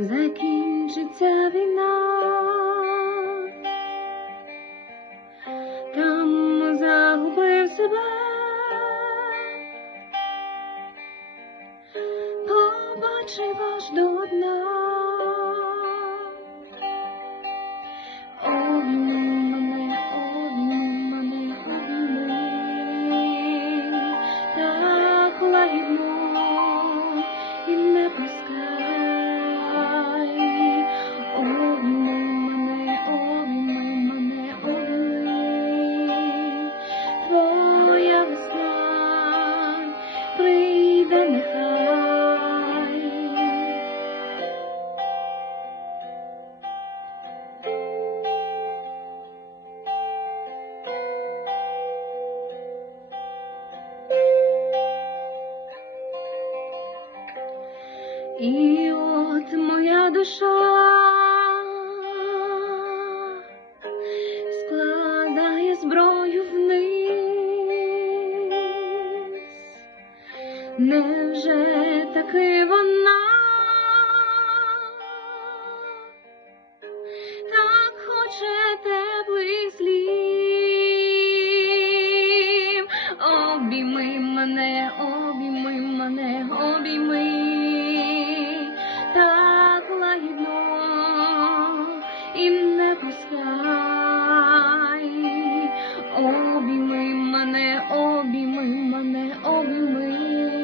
закінчиться війна, там загубив себе, побачив аж до дна. Обійми мене, так лагідно і не пускай. Обійми мене, обійми, твоя весна прийде нехай. І от моя душа складає зброю вниз. Невже таки вона так хоче теплих слів? Обійми мене, обійми, так лагідно і не пускай. Обійми мене, обійми.